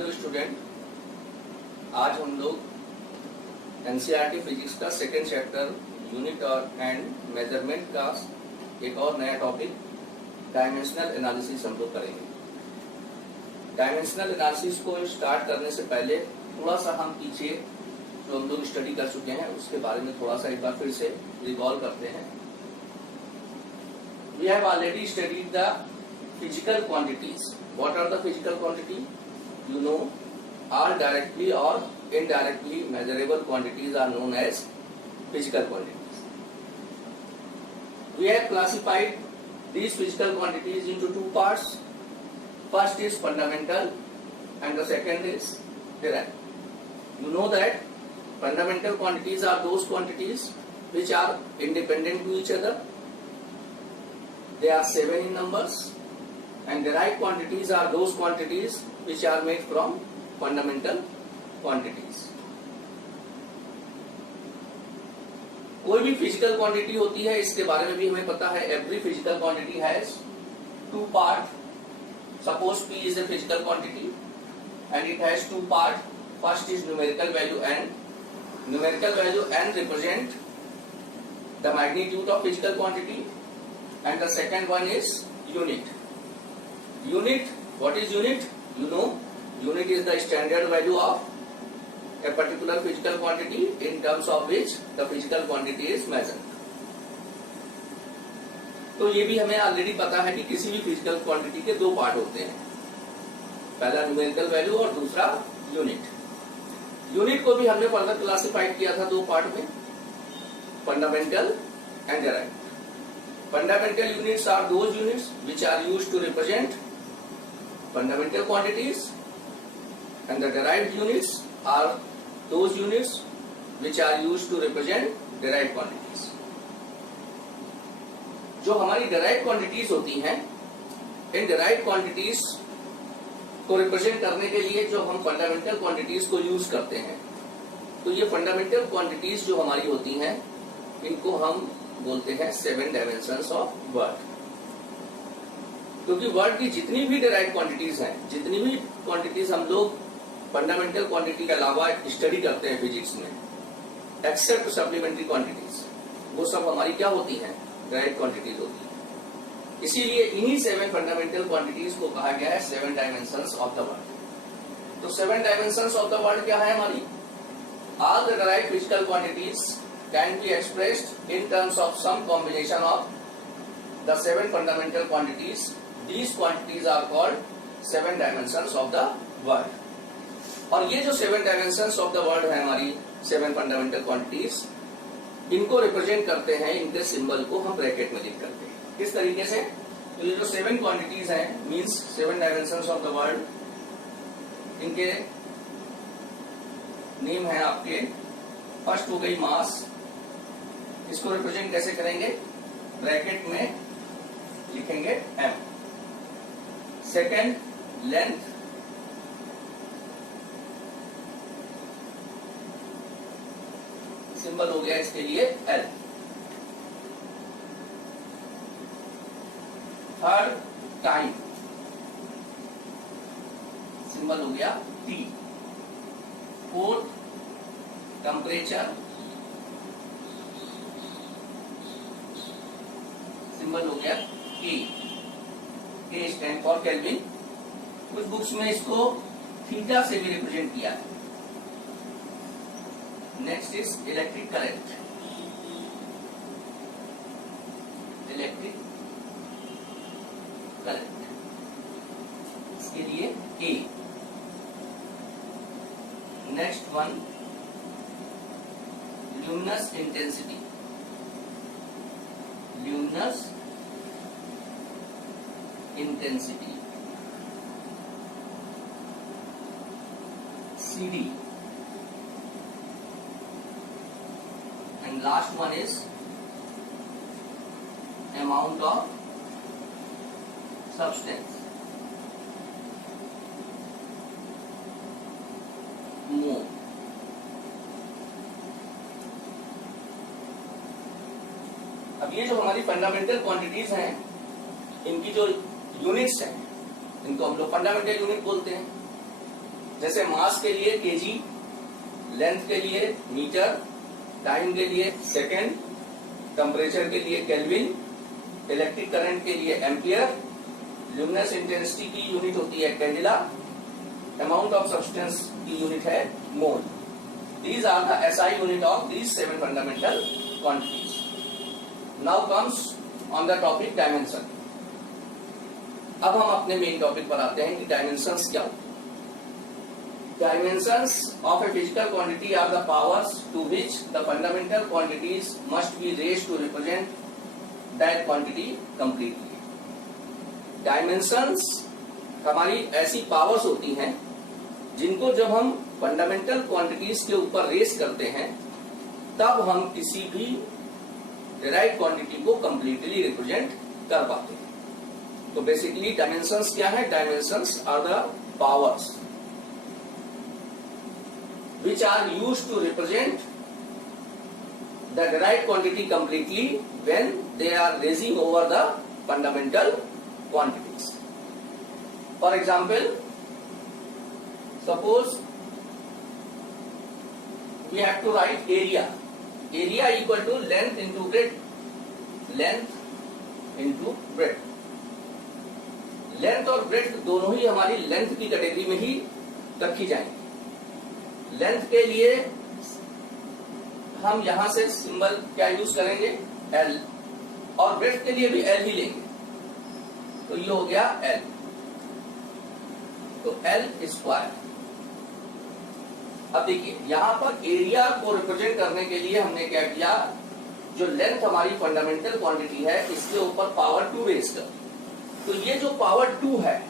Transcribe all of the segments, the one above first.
Hello student, आज हम लोग एनसीईआरटी फिजिक्स का सेकेंड चैप्टर यूनिट और एंड मेजरमेंट का एक और नया टॉपिक डायमेंशनल एनालिसिस हम लोग करेंगे। डायमेंशनल एनालिसिस को स्टार्ट करने से पहले थोड़ा सा हम पीछे जो हम लोग स्टडी कर चुके हैं उसके बारे में थोड़ा सा एक बार फिर से रिकॉल करते हैं। We have already studied the physical quantities. What are the physical quantity? You know, all directly or indirectly measurable quantities are known as physical quantities. We have classified these physical quantities into two parts. First is fundamental and the second is derived. You know that fundamental quantities are those quantities which are independent to each other. They are 7 in numbers. And derived quantities are those quantities which are made from fundamental quantities. कोई भी physical quantity होती है, इसके बारे में भी हमें पता है। Every physical quantity has two part. Suppose P is a physical quantity and it has two part. First is numerical value n. Numerical value n represent the magnitude of physical quantity and the second one is unit. Unit, what is unit? You know, unit is the standard value of a particular physical quantity in terms of which the physical quantity is measured. तो ये भी हमें already पता है कि किसी भी physical quantity के दो पार्ट होते हैं, पहला न्यूमेरिकल वैल्यू और दूसरा यूनिट। यूनिट को भी हमने फर्दर क्लासिफाइड किया था दो पार्ट में, fundamental and derived. Fundamental units are those units which are used to represent fundamental quantities and the derived units are those units which are used to represent derived quantities. जो हमारी derived quantities होती हैं, इन derived quantities को represent करने के लिए जो हम fundamental quantities को use करते हैं, तो ये fundamental quantities जो हमारी होती हैं इनको हम बोलते हैं 7 डायमेंशंस ऑफ वर्ड. क्योंकि वर्ड की जितनी भी डेराइव्ड क्वांटिटीज हैं, जितनी भी क्वांटिटीज हम लोग फंडामेंटल क्वांटिटी के अलावा स्टडी करते हैं फिजिक्स में, एक्सेप्ट सप्लीमेंट्री क्वांटिटीज, वो सब हमारी क्या होती हैं? डेराइव्ड क्वांटिटीज होती हैं. इसीलिए इन्हीं 7 फंडामेंटल क्वांटिटीज को कहा गया है 7 डायमेंशंस ऑफ द वर्ड. तो 7 डायमेंशंस ऑफ द वर्ड क्या है हमारी? All the derived physical quantities can be expressed in terms of some combination of the 7 fundamental quantities. These quantities are called 7 dimensions of the world. और ये जो 7 dimensions of the world है हमारी 7 fundamental quantities, इनको represent करते हैं, इनके symbol को हम ब्रैकेट में लिख करते हैं. किस तरीके से? तो ये जो 7 क्वांटिटीज हैं, means 7 dimensions of the world, इनके नेम है आपके. फर्स्ट हो गई मास, इसको रिप्रेजेंट कैसे करेंगे? ब्रैकेट में लिखेंगे m. सेकेंड लेंथ, सिंबल हो गया इसके लिए l. थर्ड टाइम, सिंबल हो गया t. फोर्थ टेम्परेचर, सिंबल हो गया K. K stand for kelvin. कुछ बुक्स में इसको थीटा से भी रिप्रेजेंट किया है. Next is electric current. Electric current, इसके लिए A. Next one luminous intensity. luminous intensity, CD. And last one is amount of substance, mole. अब ये जो हमारी फंडामेंटल क्वांटिटीज हैं, इनकी जो यूनिट्स हैं, इनको हम लोग फंडामेंटल यूनिट बोलते हैं. जैसे मास के लिए केजी, लेंथ के लिए मीटर, टाइम के लिए सेकेंड, टेम्परेचर के लिए केल्विन, इलेक्ट्रिक करंट के लिए एम्पियर, ल्यूमिनस इंटेंसिटी की यूनिट होती है कैंडिला, अमाउंट ऑफ सब्सटेंस की यूनिट है मोल। These are the SI unit of these 7 fundamental quantities. Now comes on the topic dimension. अब हम अपने मेन टॉपिक पर आते हैं कि डायमेंशंस क्या होते हैं। Dimensions of a physical quantity are the powers to which the fundamental quantities must be raised to represent that quantity completely. Dimensions हमारी ऐसी पावर्स होती हैं जिनको जब हम फंडामेंटल क्वांटिटीज के ऊपर रेस करते हैं तब हम किसी भी डिराइव्ड क्वांटिटी को कंप्लीटली रिप्रेजेंट कर पाते हैं। तो बेसिकली डायमेंशंस क्या है? Dimensions are the powers which are used to represent the derived quantity completely when they are raising over the fundamental quantities. For example, suppose we have to write area. Area equal to length into breadth. Length into breadth. Length और breadth दोनों ही हमारी length की category में ही रखी जाएंगी। Length के लिए हम यहां से सिंबल क्या यूज करेंगे? L, और ब्रेड्थ के लिए भी L ही लेंगे, तो ये हो गया L, तो L स्क्वायर। अब देखिए यहां पर एरिया को रिप्रेजेंट करने के लिए हमने क्या किया, जो लेंथ हमारी फंडामेंटल क्वांटिटी है इसके ऊपर पावर 2 रेज कर, तो ये जो पावर 2 है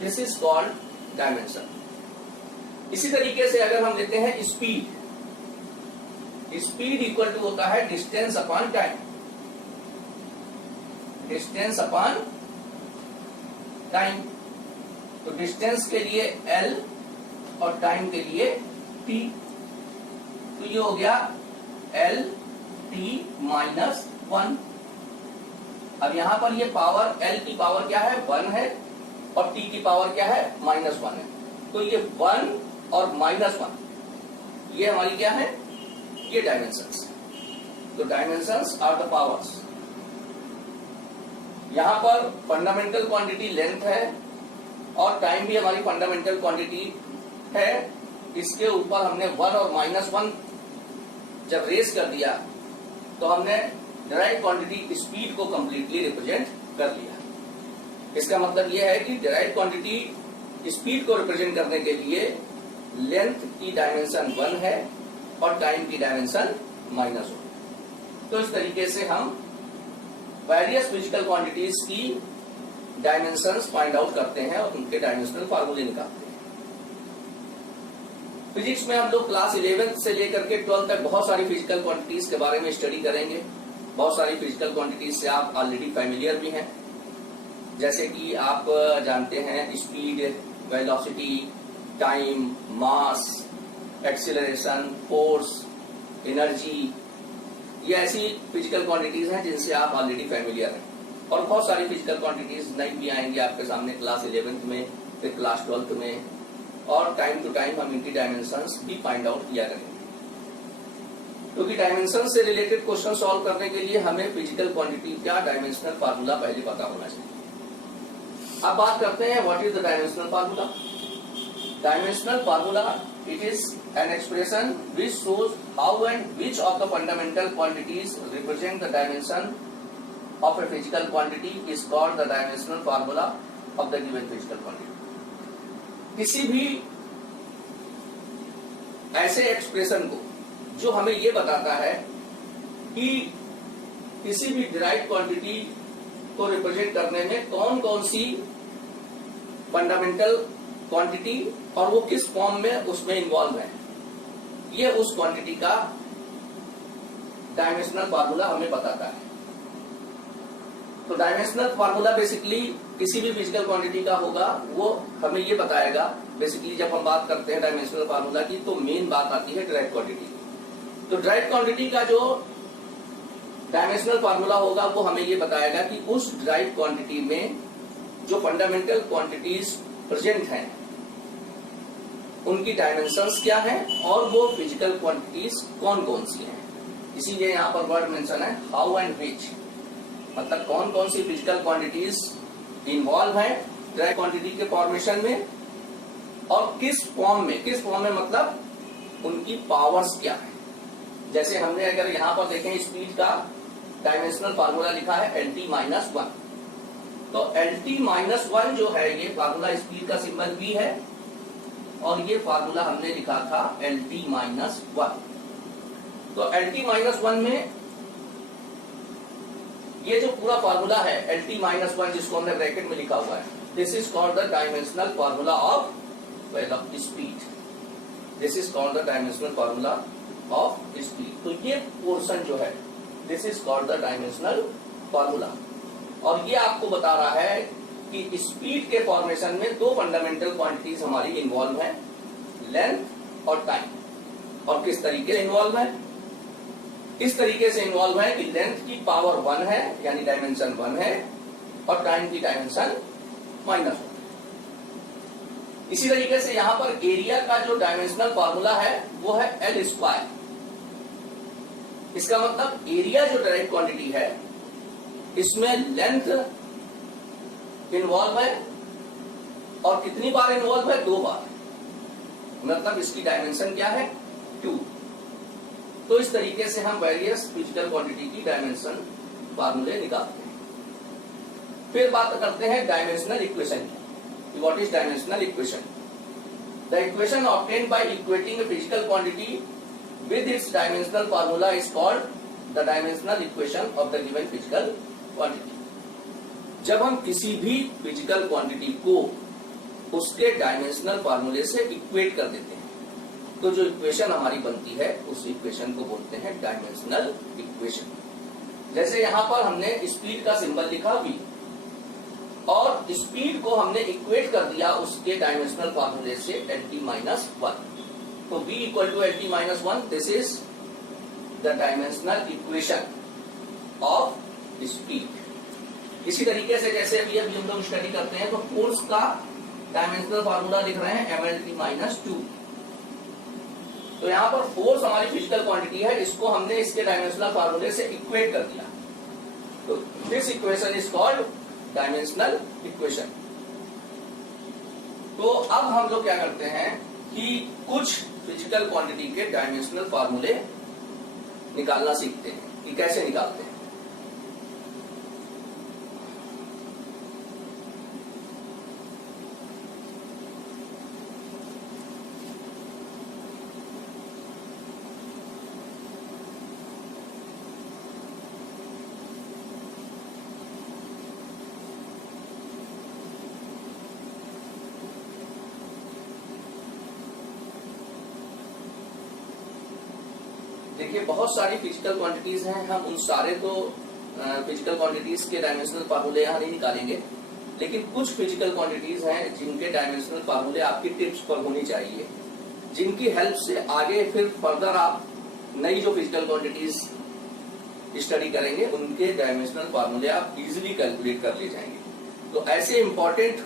दिस इज कॉल्ड डायमेंशन। इसी तरीके से अगर हम लेते हैं स्पीड, स्पीड इक्वल टू होता है distance upon time, distance upon time, तो डिस्टेंस के लिए L और टाइम के लिए T, तो ये हो गया L T माइनस 1। अब यहां पर ये पावर L की पावर क्या है? 1 है, और T की पावर क्या है? -1 है, तो ये 1 और -1 ये हमारी क्या है? ये डायमेंशंस। तो डायमेंशंस आर द पावर्स। यहां पर फंडामेंटल क्वांटिटी लेंथ है और टाइम भी हमारी फंडामेंटल क्वांटिटी है, इसके ऊपर हमने 1 और -1 जब रेस कर दिया तो हमने डिराइव्ड क्वांटिटी स्पीड को कंप्लीटली रिप्रेजेंट कर लिया। इसका मतलब यह है कि डिराइव्ड क्वांटिटी स्पीड को रिप्रेजेंट करने के लिए लेंथ की डायमेंशन 1 है और टाइम की डायमेंशन -1। तो इस तरीके से हम वेरियस फिजिकल क्वांटिटीज की डायमेंशंस फाइंड आउट करते हैं और उनके डायमेंशनल फार्मूले निकालते हैं। फिजिक्स में हम लोग क्लास 11 से लेकर के 12 तक बहुत सारी फिजिकल क्वांटिटीज के बारे में स्टडी करेंगे। बहुत सारी फिजिकल क्वांटिटीज से आप ऑलरेडी फैमिलियर भी हैं, जैसे कि आप जानते हैं स्पीड, वेलोसिटी, टाइम, मास, एक्सीलरेशन, फोर्स, एनर्जी, ये ऐसी फिजिकल क्वांटिटीज हैं जिनसे आप ऑलरेडी फैमिलियर हैं। और बहुत सारी फिजिकल क्वांटिटीज नई भी आएंगी आपके सामने क्लास 11th में, फिर क्लास 12th में, और टाइम टू टाइम हम इनकी डायमेंशंस भी फाइंड आउट किया करेंगे। क्योंकि डायमेंशन से रिलेटेड क्वेश्चन सॉल्व करने के लिए हमें फिजिकल क्वांटिटी का डायमेंशनल फार्मूला पहले पता होना चाहिए। अब बात करते हैं what is the dimensional formula. Dimensional formula, it is an expression which shows how and which of the fundamental quantities represent the dimension of a physical quantity is called the dimensional formula of the given physical quantity। किसी भी ऐसे expression को जो हमें ये बताता है कि किसी भी डिराइव्ड क्वांटिटी को रिप्रेजेंट करने में कौन कौन सी फंडामेंटल क्वांटिटी और वो किस फॉर्म में उसमें इन्वॉल्व है, ये उस क्वांटिटी का डायमेंशनल फार्मूला हमें बताता है। तो डायमेंशनल फार्मूला बेसिकली किसी भी फिजिकल क्वांटिटी का होगा, वो हमें ये बताएगा। बेसिकली जब हम बात करते हैं डायमेंशनल फार्मूला की तो मेन बात आती है डिराइव्ड क्वांटिटी की। तो डिराइव्ड क्वांटिटी का जो डायमेंशनल फार्मूला होगा वो हमें ये बताएगा कि उस डिराइव्ड क्वांटिटी में जो फंडामेंटल क्वांटिटीज प्रेजेंट हैं उनकी डायमेंशंस क्या हैं और वो फिजिकल क्वांटिटीज कौन कौन सी हैं। इसीलिए यहाँ पर वर्ड मेंशन है हाउ एंड विच, मतलब कौन कौन सी फिजिकल क्वांटिटीज इन्वॉल्व है डायरेक्ट क्वांटिटी के फॉर्मेशन में और किस फॉर्म में मतलब उनकी पावर्स क्या है। जैसे हमने अगर यहाँ पर देखें स्पीड का डायमेंशनल फार्मूला लिखा है LT-1, तो LT-1 जो है ये फार्मूला स्पीड का सिंबल V है और ये फार्मूला हमने लिखा था LT-1। तो LT-1 में ये जो पूरा फार्मूला है LT-1 जिसको हमने ब्रैकेट में लिखा हुआ है, this is called the dimensional formula of speed. This is called the dimensional formula of speed. तो ये पोर्शन जो है this is called the dimensional formula, और ये आपको बता रहा है कि स्पीड के फॉर्मेशन में दो फंडामेंटल क्वांटिटीज हमारी इन्वॉल्व है, लेंथ और टाइम। और किस तरीके से इन्वॉल्व है? इस तरीके से इन्वॉल्व है कि लेंथ की पावर 1 है यानी डायमेंशन 1 है और टाइम की डायमेंशन -1। इसी तरीके से यहां पर एरिया का जो डायमेंशनल फार्मूला है वो है L²। इसका मतलब एरिया जो डायरेक्ट क्वांटिटी है इसमें लेंथ इन्वॉल्व है और कितनी बार इन्वॉल्व है? 2 बार, मतलब इसकी डायमेंशन क्या है? 2। तो इस तरीके से हम वेरियस फिजिकल क्वांटिटी की डायमेंशन फार्मूले निकालते हैं। फिर बात करते हैं डायमेंशनल इक्वेशन की। What is dimensional equation? The equation obtained by equating a physical quantity with its dimensional formula is called the dimensional equation of the given physical quantity। जब हम किसी भी फिजिकल क्वांटिटी को उसके डायमेंशनल फार्मूले से equate कर देते हैं तो जो इक्वेशन हमारी बनती है उस इक्वेशन को बोलते हैं डायमेंशनल इक्वेशन। जैसे यहां पर हमने स्पीड का सिंबल लिखा V और स्पीड को हमने इक्वेट कर दिया उसके डायमेंशनल फार्मूले से LT-1। तो V equal to LT-1, this is the dimensional equation of speed। इसी तरीके से जैसे अभी हम लोग स्टडी करते हैं तो फोर्स का डायमेंशनल फार्मूला लिख रहे हैं MLT-2। तो यहाँ पर फोर्स हमारी फिजिकल क्वांटिटी है, इसको हमने इसके डायमेंशनल फार्मूले से इक्वेट कर दिया, तो this equation is called dimensional equation. तो अब हम लोग क्या करते हैं कि कुछ फिजिकल क्वांटिटी के डायमेंशनल फार्मूले निकालना सीखते हैं कि कैसे निकालते हैं। देखिए बहुत सारी फिजिकल क्वांटिटीज हैं, हम उन सारे तो फिजिकल क्वांटिटीज के डायमेंशनल फार्मूले यहाँ नहीं निकालेंगे, लेकिन कुछ फिजिकल क्वांटिटीज हैं जिनके डायमेंशनल फार्मूले आपकी टिप्स पर होनी चाहिए, जिनकी हेल्प से आगे फिर फर्दर आप नई जो फिजिकल क्वांटिटीज स्टडी करेंगे उनके डायमेंशनल फार्मूले आप इजीली कैलकुलेट कर ले जाएंगे। तो ऐसे इंपॉर्टेंट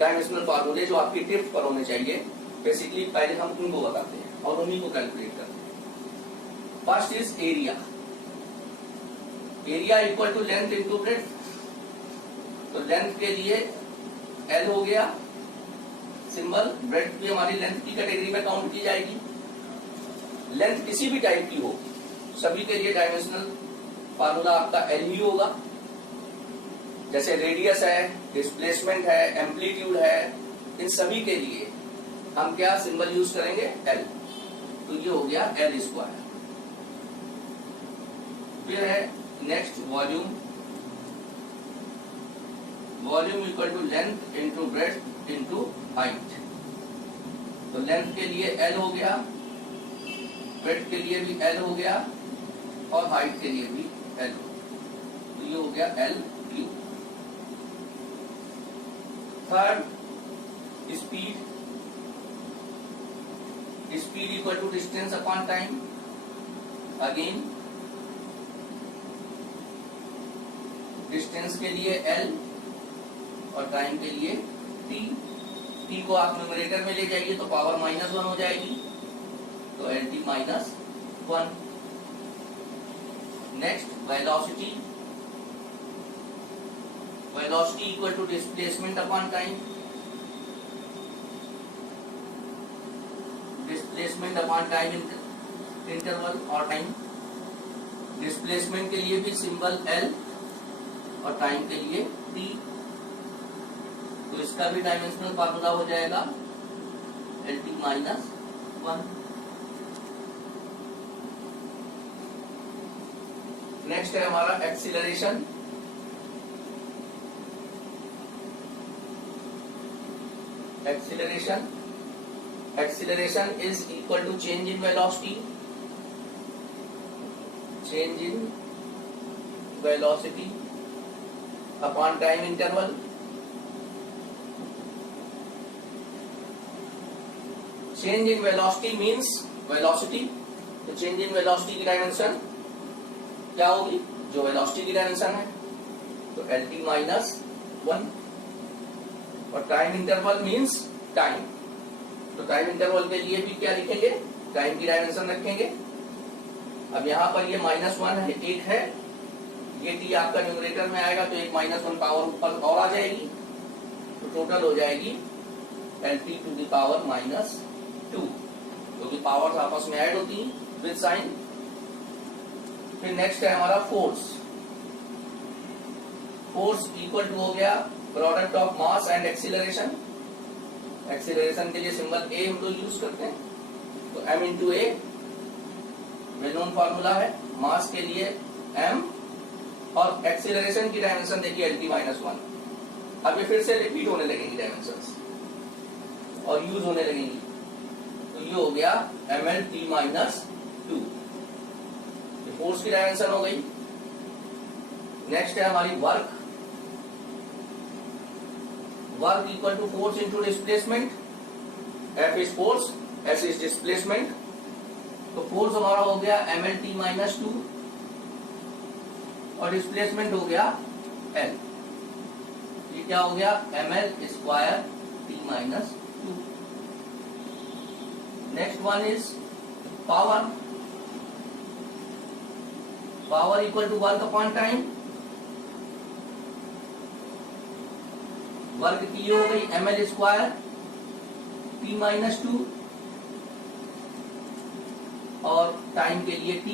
डायमेंशनल फार्मूले जो आपकी टिप्स पर होने चाहिए, बेसिकली पहले हम उनको बताते हैं और उन्हीं को कैलकुलेट करते हैं। First is area. Area equal to length into breadth. तो लेंथ के लिए L हो गया सिंबल, ब्रेड्थ भी हमारी लेंथ की कैटेगरी में काउंट की जाएगी। लेंथ किसी भी टाइप की हो, सभी के लिए डायमेंशनल फार्मूला आपका L ही होगा। जैसे रेडियस है, डिस्प्लेसमेंट है, एम्पलीट्यूड है, इन सभी के लिए हम क्या सिंबल यूज करेंगे? L। तो ये हो गया L²। फिर है next volume. Volume equal to length into breadth into height. तो लेंथ के लिए L हो गया, ब्रेड्थ के लिए भी L हो गया और हाइट के लिए भी L हो गया। तो ये हो गया L3। Third speed. Speed equal to distance upon time. Again distance के लिए L और टाइम के लिए T। टी को आप न्यूमरेटर में ले जाइए तो पावर -1 हो जाएगी, तो L T -1। Next velocity, velocity equal to displacement upon time, displacement upon time interval और टाइम। डिस्प्लेसमेंट के लिए भी सिंबल एल और टाइम के लिए टी, तो इसका भी डायमेंशनल फार्मूला हो जाएगा एल टी -1। नेक्स्ट है हमारा acceleration. Acceleration, acceleration is equal to change in velocity, change in velocity upon time interval. Change in velocity means velocity, तो चेंज इन वेलोसिटी की डायमेंशन क्या होगी, जो वेलोसिटी की डायमेंशन है, तो एल टी -1। और टाइम इंटरवल मींस टाइम, तो टाइम इंटरवल के लिए भी क्या लिखेंगे, टाइम की डायमेंशन रखेंगे। अब यहाँ पर ये -1 है, एक है, ये टी आपका न्यूमरेटर में आएगा तो एक -1 पावर ऊपर और आ जाएगी, तो टोटल हो जाएगी L T to the power -2, क्योंकि पावर्स आपस में ऐड होती हैं विद साइन। फिर नेक्स्ट है हमारा फोर्स। फोर्स इक्वल टू हो गया product of mass and acceleration. Acceleration के लिए सिंबल ए हम लोग यूज करते हैं, तो m इंटू ए वेल नोन फार्मूला है। मास के लिए m और एक्सीलरेशन की डायमेंशन देखिए एल टी -1। अब ये फिर से रिपीट होने लगेंगी डायमेंशंस और यूज होने लगेंगी, तो ये हो गया ml t -2, ये फोर्स की डायमेंशन हो गई। नेक्स्ट है हमारी work. Work equal to force into displacement. F is force, S is displacement, तो फोर्स हमारा हो गया ml t -2 और डिस्प्लेसमेंट हो गया L, ये क्या हो गया ml square t -2। Next one is power. Power equal to work upon time. Work की हो गई ml स्क्वायर t -2 और टाइम के लिए t,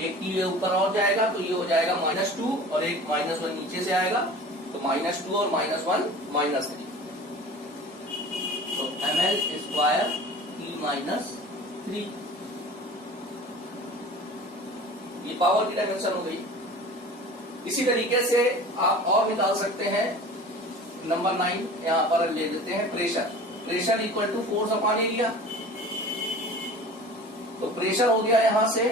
एक t ऊपर और जाएगा तो ये हो जाएगा -2 और एक -1 नीचे से आएगा, तो -2 और -1 -3, तो ml स्क्वायर t -3, ये पावर की डायमेंशन हो गई। इसी तरीके से आप और निकाल सकते हैं। नंबर 9 यहाँ पर ले लेते हैं pressure. Pressure equal to force upon area, तो प्रेशर हो गया यहाँ से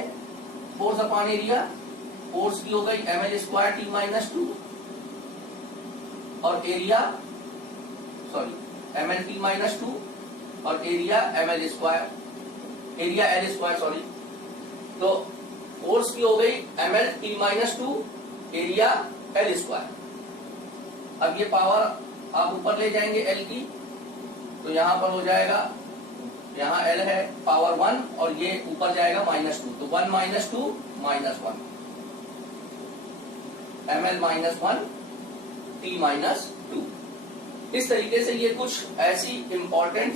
फोर्स अपॉन एरिया। फोर्स की हो गई ml स्क्वायर t -2 और एरिया ml t -2 और area ml square, area l square sorry, तो फोर्स की हो गई ml t -2 area l square. अब ये पावर आप ऊपर ले जाएंगे l की, तो यहाँ पर हो जाएगा, यहाँ l है पावर 1 और ये ऊपर जाएगा -2, तो 1 -2 -1 ml -1 t -2। इस तरीके से ये कुछ ऐसी इंपॉर्टेंट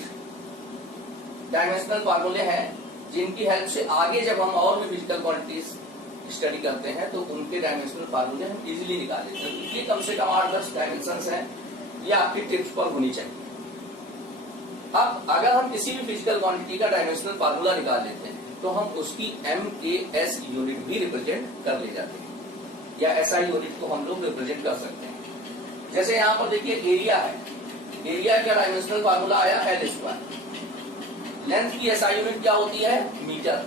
डायमेंशनल फार्मूले हैं जिनकी हेल्प से आगे जब हम और भी फिजिकल क्वांटिटीज स्टडी करते हैं तो उनके डायमेंशनल फार्मूले हम इजीली निकाल लेते हैं। तो ये कम से कम 8-10 डायमेंशंस हैं, ये आपकी टिप्स पर होनी चाहिए। अब अगर हम किसी भी फिजिकल क्वांटिटी का डायमेंशनल फार्मूला निकाल लेते हैं तो हम उसकी MKS यूनिट भी रिप्रेजेंट कर ले जाते हैं, या SI यूनिट को हम लोग रिप्रेजेंट कर सकते हैं। जैसे यहाँ पर देखिए एरिया है, एरिया का डायमेंशनल फार्मूला आया L स्क्वायर। लेंथ की SI यूनिट क्या होती है, मीटर,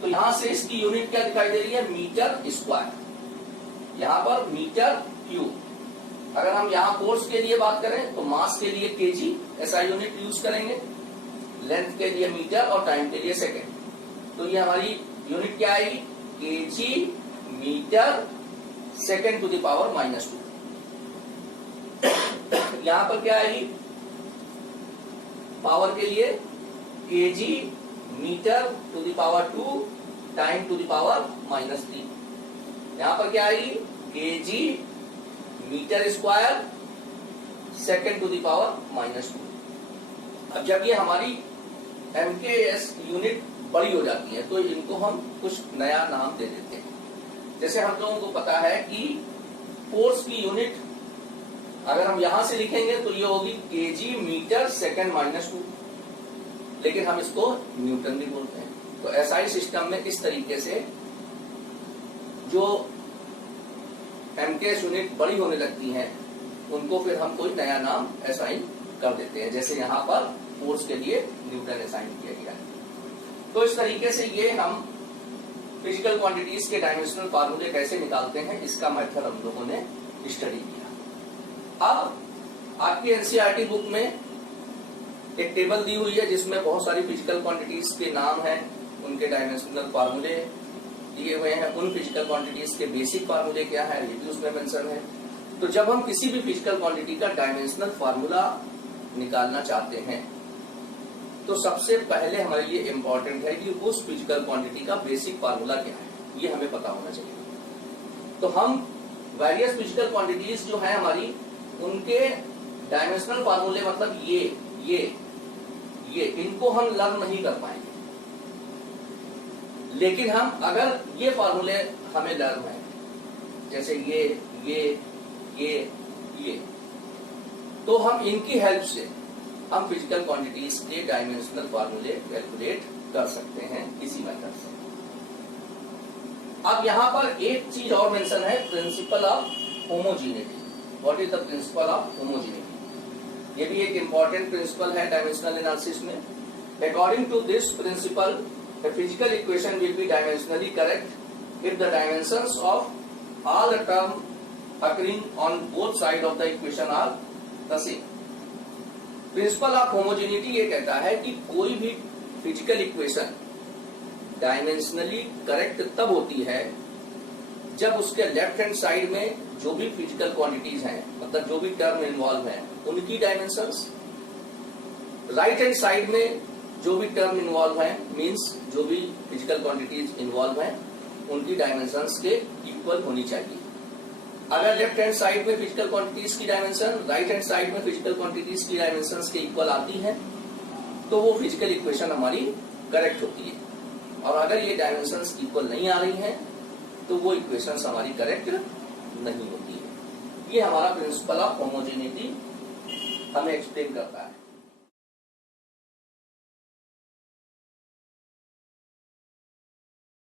तो यहां से इसकी यूनिट क्या दिखाई दे रही है, मीटर स्क्वायर। यहां पर मीटर क्यूब। अगर हम यहाँ फोर्स के लिए बात करें तो मास के लिए केजी SI यूनिट यूज करेंगे, लेंथ के लिए मीटर और टाइम के लिए सेकेंड। तो ये हमारी यूनिट क्या आएगी, KG metre second to the power -2। यहां पर क्या आएगी पावर के लिए KG metre to the power 2 time to the power -3। यहां पर क्या आएगी KG metre square second to the power -2। अब जब ये हमारी MKS यूनिट बड़ी हो जाती है तो इनको हम कुछ नया नाम दे देते हैं। जैसे हम लोगों को पता है कि फोर्स की यूनिट अगर हम यहां से लिखेंगे तो ये होगी केजी मीटर सेकेंड -2, लेकिन हम इसको न्यूटन भी बोलते हैं। तो SI सिस्टम में इस तरीके से जो MKS यूनिट बड़ी होने लगती हैं उनको फिर हम कोई नया नाम असाइन कर देते हैं। जैसे यहां पर फोर्स के लिए न्यूटन असाइन किया गया है। तो इस तरीके से ये हम फिजिकल क्वांटिटीज के डायमेंशनल फार्मूले कैसे निकालते हैं इसका मेथड हम लोगों ने स्टडी किया। अब आपकी एनसीईआरटी बुक में एक टेबल दी हुई है जिसमें बहुत सारी फिजिकल क्वांटिटीज के नाम हैं, उनके डायमेंशनल फार्मूले दिए हुए हैं, उन फिजिकल क्वांटिटीज के बेसिक फार्मूले क्या है ये भी उसमें मेंशन है। तो जब हम किसी भी फिजिकल क्वांटिटी का डायमेंशनल फार्मूला निकालना चाहते हैं तो सबसे पहले हमारे लिए इंपॉर्टेंट है कि उस फिजिकल क्वांटिटी का बेसिक फार्मूला क्या है, ये हमें पता होना चाहिए। तो हम वेरियस फिजिकल क्वांटिटीज जो है हमारी उनके डायमेंशनल फार्मूले मतलब ये इनको हम लर्न नहीं कर पाएंगे, लेकिन हम अगर ये फार्मूले हमें लर्न है जैसे ये तो हम इनकी हेल्प से हम फिजिकल क्वांटिटीज के डायमेंशनल फार्मूले कैलकुलेट कर सकते हैं इसी मेथड से। अब यहां पर एक चीज और मेंशन है, principle of homogeneity. What is the principle of homogeneity? ये भी एक इंपॉर्टेंट प्रिंसिपल है डायमेंशनल एनालिसिस में। According to this principle a physical equation will be dimensionally correct if the dimensions of all the term occurring on both sides of the equation are the same. Principle of homogeneity ये कहता है कि कोई भी physical equation dimensionally correct तब होती है जब उसके लेफ्ट हैंड साइड में जो भी फिजिकल क्वांटिटीज हैं, मतलब जो भी टर्म इन्वॉल्व हैं, उनकी डायमेंशंस, राइट हैंड साइड में जो भी टर्म इन्वॉल्व है मींस जो भी फिजिकल क्वांटिटीज इन्वॉल्व हैं उनकी डायमेंशंस के इक्वल होनी चाहिए। अगर लेफ्ट हैंड साइड में फिजिकल क्वांटिटीज की डायमेंशन राइट हैंड साइड में फिजिकल क्वांटिटीज की डायमेंशंस के इक्वल आती है तो वो फिजिकल इक्वेशन हमारी करेक्ट होती है, और अगर ये डायमेंशंस इक्वल नहीं आ रही हैं तो वो इक्वेशंस हमारी करेक्ट नहीं होती है। ये हमारा प्रिंसिपल ऑफ होमोजेनिटी हमें एक्सप्लेन करता है।